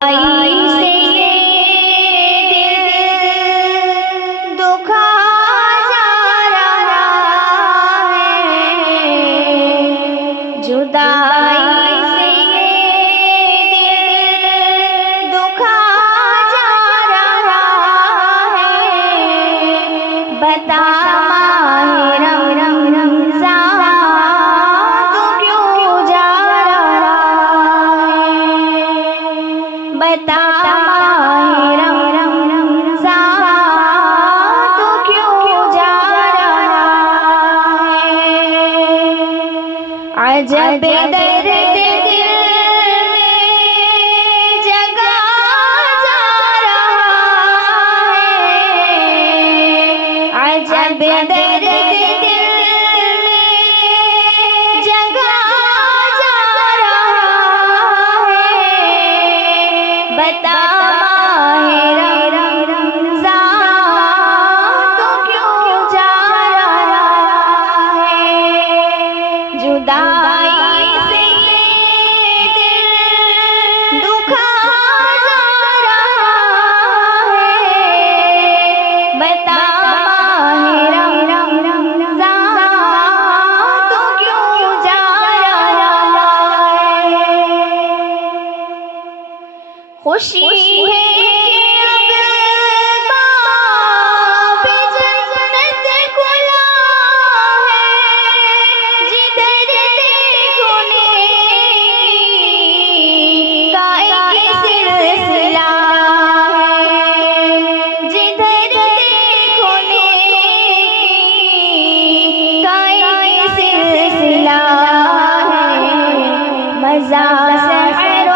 आई से ये दिल दुखा जा रहा है, जुदाई से ये दिल दुखा जा रहा है। बता माहे रमज़ान तू क्यों जा रहा है, बता माहे रमज़ान तू क्यों जा रहा है। अजब दर्द दिल में जगा जा रहा है, अजब दर्द दिल में जगा जा रहा है। बता माहे रमज़ान तू क्यों जा रहा है, जुदाई से ये दिल दुखा जा रहा है। बता माहे रमज़ान तू क्यों जा रहा है। खुशी है अब बाब जन्नत खुला है, जिधर देखो नेकी का एक सिलसिला है, जिधर देखो नेकी का एक सिलसिला है। मज़ा सहरो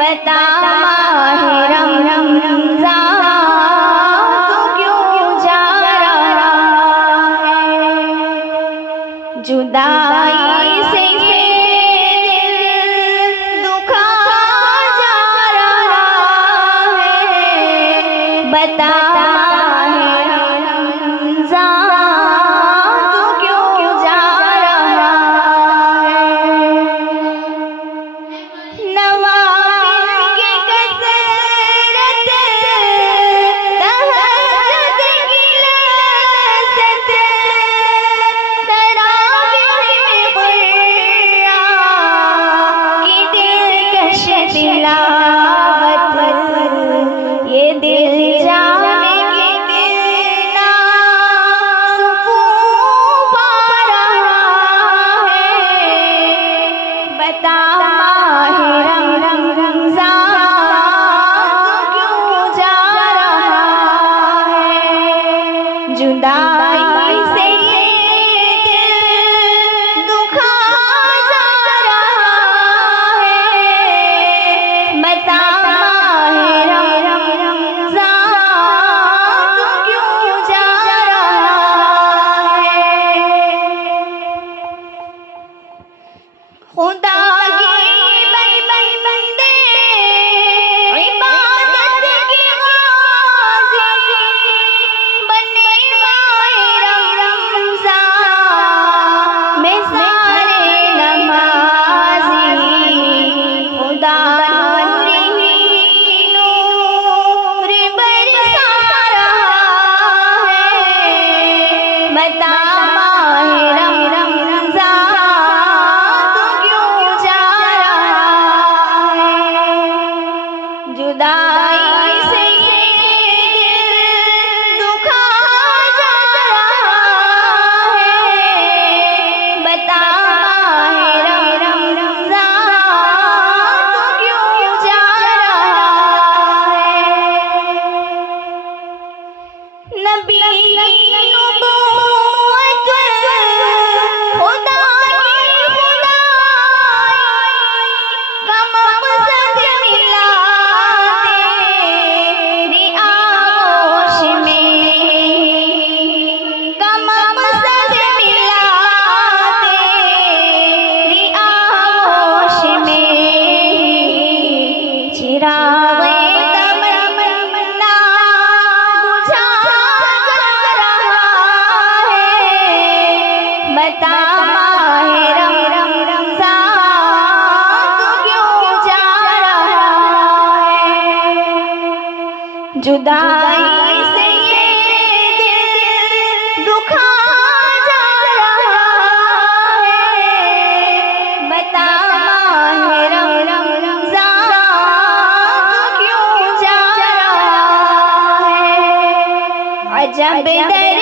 बता माहे रमज़ान तू क्यों जा रहा है, जुदाई से ये दिल दुखा जा रहा है। बता माहे रमज़ान तू क्यों जा रहा है। ये दिल जाने माहे रमज़ान क्यों जा रहा है। जुदाई से ये दिल दुखा जा रहा है। बता माहे रमज़ान क्यों जा रहा है। अजब दर